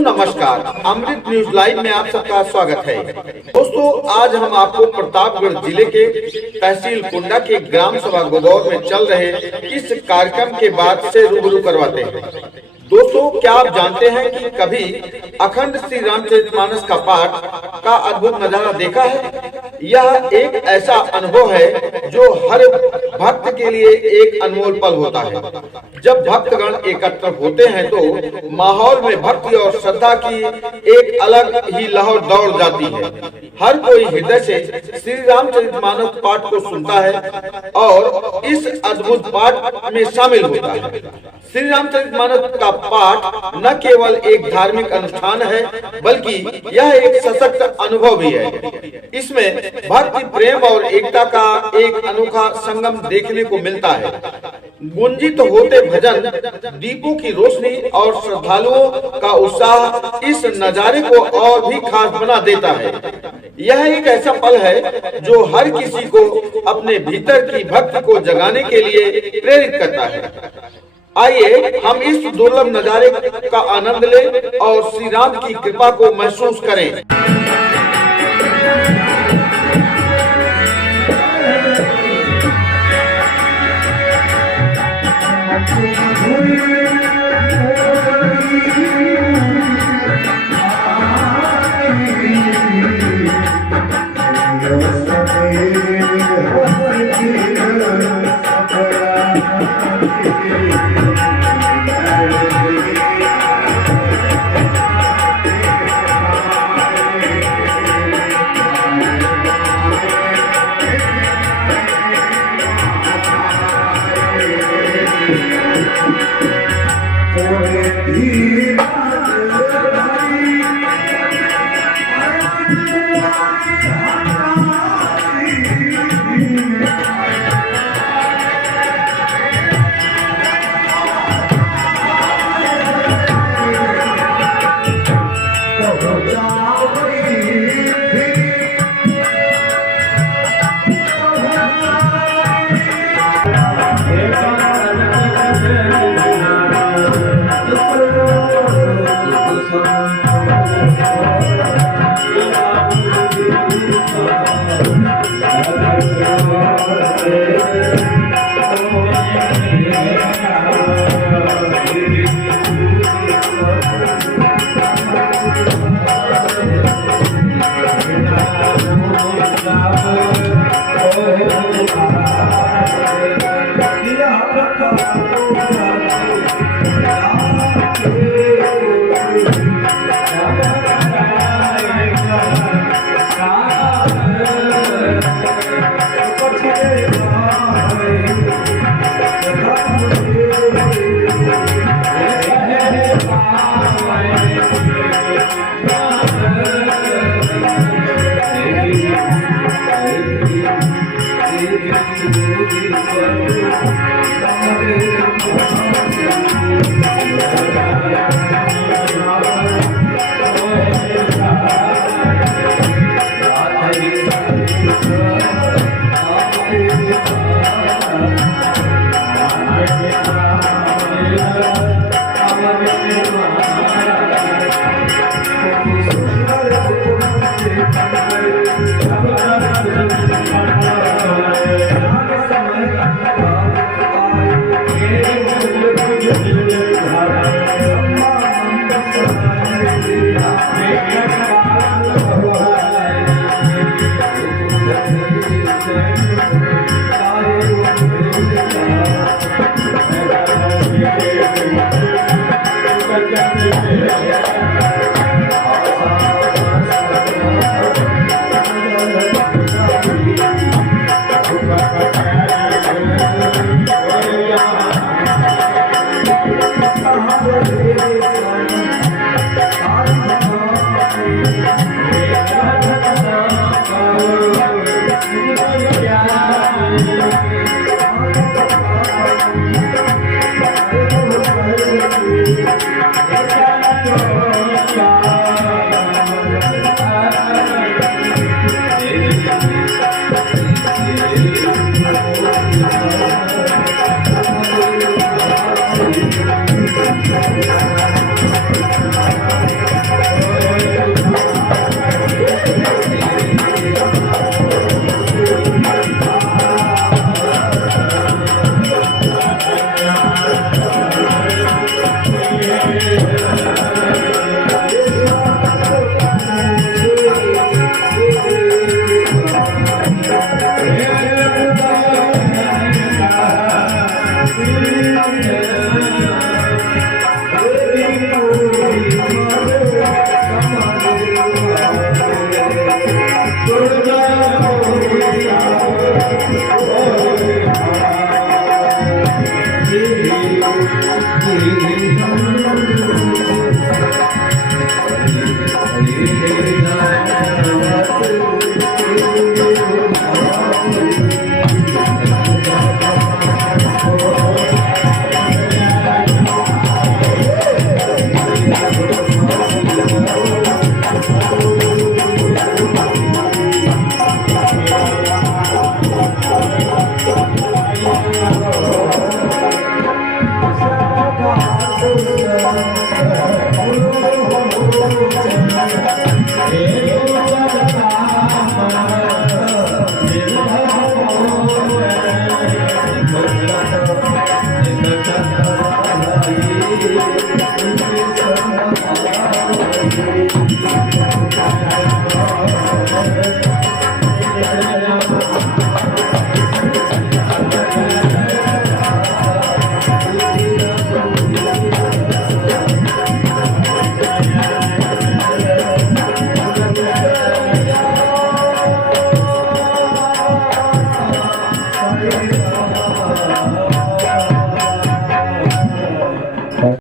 नमस्कार, अमृत news live में आप सबका स्वागत है। दोस्तों, आज हम आपको प्रतापगढ़ जिले के तहसील कुंडा के ग्राम सभा गोदौर में चल रहे इस कार्यक्रम के बाद से रूबरू करवाते हैं। दोस्तों, क्या आप जानते हैं कि कभी अखंड श्री रामचरितमानस का पाठ का अद्भुत नजारा देखा है? यह एक ऐसा अनुभव है जो हर भक्त के लिए एक अनमोल पल होता है। जब भक्तगण एकत्र होते हैं तो माहौल में भक्ति और श्रद्धा की एक अलग ही लहर दौड़ जाती है। हर कोई हृदय से श्री रामचरितमानस पाठ को सुनता है और इस अद्भुत पाठ में शामिल होता है। श्री रामचरितमानस का पाठ न केवल एक धार्मिक अनुष्ठान है, बल्कि यह एक सशक्त अनुभव भी है। इसमें भक्ति, प्रेम और एकता का एक अनोखा संगम देखने को मिलता है। गुंजित होते भजन, दीपों की रोशनी और श्रद्धालुओं का उत्साह इस नजारे को और भी खास बना देता है। यह एक ऐसा पल है जो हर किसी को अपने भीतर की भक्ति को जगाने के लिए प्रेरित करता है। आइए हम इस दुर्लभ नजारे का आनंद लें और श्री राम की कृपा को महसूस करें।